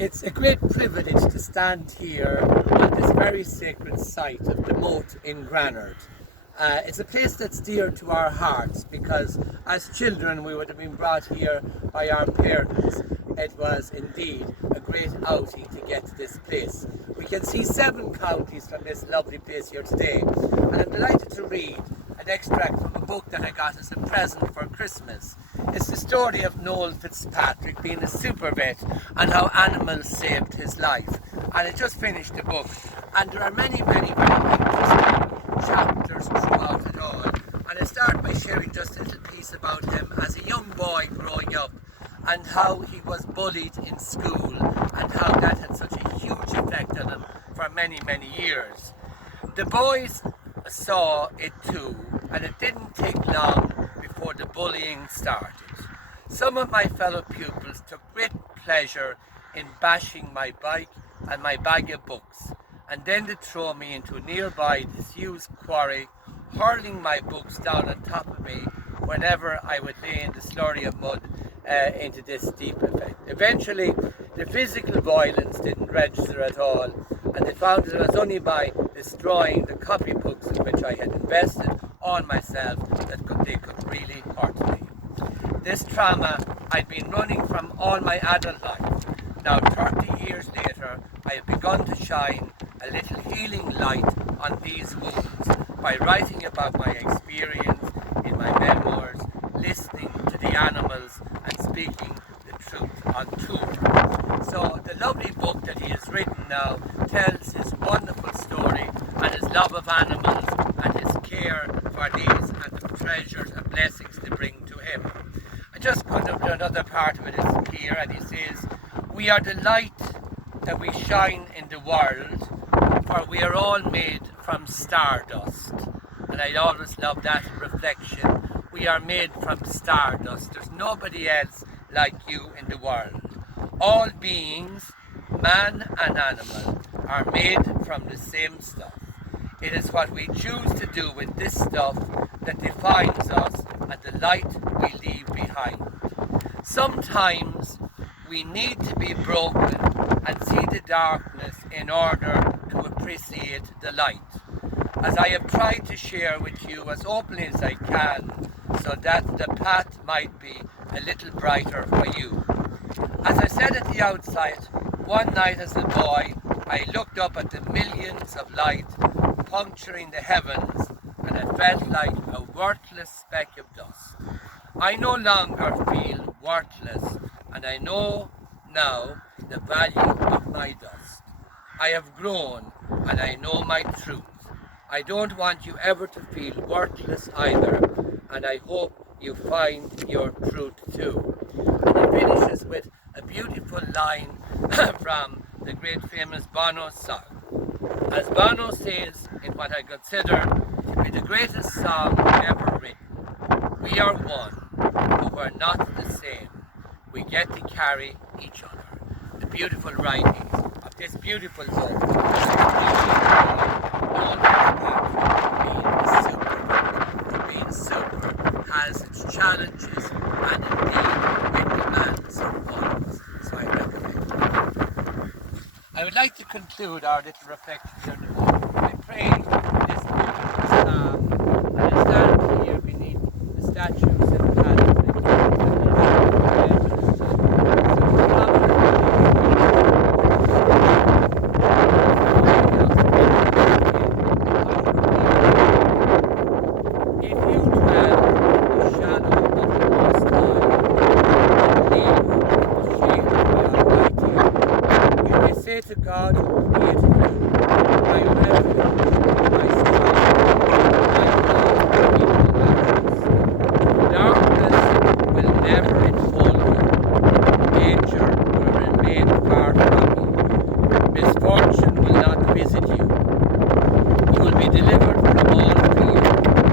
It's a great privilege to stand here on this very sacred site of the Motte in Granard. It's a place that's dear to our hearts because as children we would have been brought here by our parents. It was indeed a great outing to get to this place. We can see 7 counties from this lovely place here today, and I'm delighted to read an extract from a book that I got as a present for Christmas. It's the story of Noel Fitzpatrick being a super vet and how animals saved his life. And I just finished the book, and there are many very interesting chapters throughout it all. And I start by sharing just a little piece about him as a young boy growing up, and how he was bullied in school and how that had such a huge effect on him for many years. The boys saw it too, and it didn't take long before the bullying started. Some of my fellow pupils took great pleasure in bashing my bike and my bag of books, and then they'd throw me into a nearby disused quarry, hurling my books down on top of me whenever I would lay in the slurry of mud into this deep effect. Eventually, the physical violence didn't register at all, and they found that it was only by destroying the copybooks in which I had invested on myself that they could really hurt me. This trauma I'd been running from all my adult life. Now 30 years later, I have begun to shine a little healing light on these wounds by writing about my experience in my memoirs, listening to the animals and speaking the truth on tour. So the lovely book that he has written now tells his wonderful story and his love of animals and his care for these and the treasures and blessings they bring to him. I just put up another part of it is here, and he says, "We are the light that we shine in the world, for we are all made from stardust." And I always love that reflection. We are made from stardust. There's nobody else like you in the world. All beings, man and animal, are made from the same stuff. It is what we choose to do with this stuff that defines us and the light we leave behind. Sometimes we need to be broken and see the darkness in order to appreciate the light, as I have tried to share with you as openly as I can, so that the path might be a little brighter for you. As I said at the outset, one night as a boy, I looked up at the millions of light puncturing the heavens, and I felt like a worthless speck of dust. I no longer feel worthless, and I know now the value of my dust. I have grown, and I know my truth. I don't want you ever to feel worthless either, and I hope you find your truth too. And he finishes with a beautiful line from the great famous Bono's song. As Bono says in what I consider to be the greatest song ever written, we are one, but we're not the same. We get to carry each other. The beautiful writings of this beautiful book. Being super has its challenges, and indeed it demands some points. So I recommend it. I would like to conclude our little reflection on the book by praying this beautiful psalm, and I stand here beneath the statue of St. Cadam to God who created you, my refuge, my strength, my love, in darkness will never enfold you, danger will remain far from you, misfortune will not visit you, you will be delivered from all fear,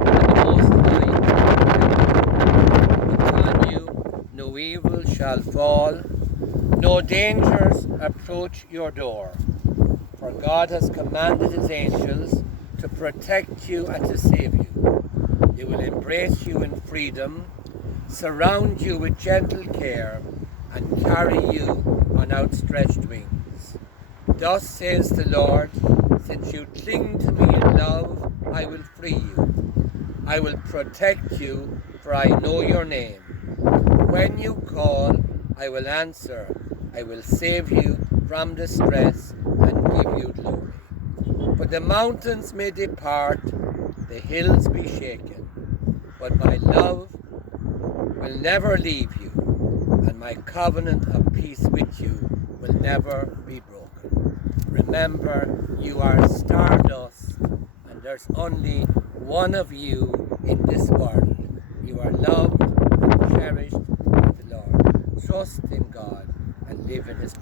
and the Most High upon you no evil shall fall, no dangers approach your door, for God has commanded his angels to protect you and to save you. They will embrace you in freedom, surround you with gentle care, and carry you on outstretched wings. Thus says the Lord, since you cling to me in love, I will free you. I will protect you, for I know your name. When you call, I will answer. I will save you from distress and give you glory. For the mountains may depart, the hills be shaken, but my love will never leave you, and my covenant of peace with you will never be broken. Remember, you are stardust, and there's only one of you in this world. You are loved and cherished by the Lord. Trust in God and live in His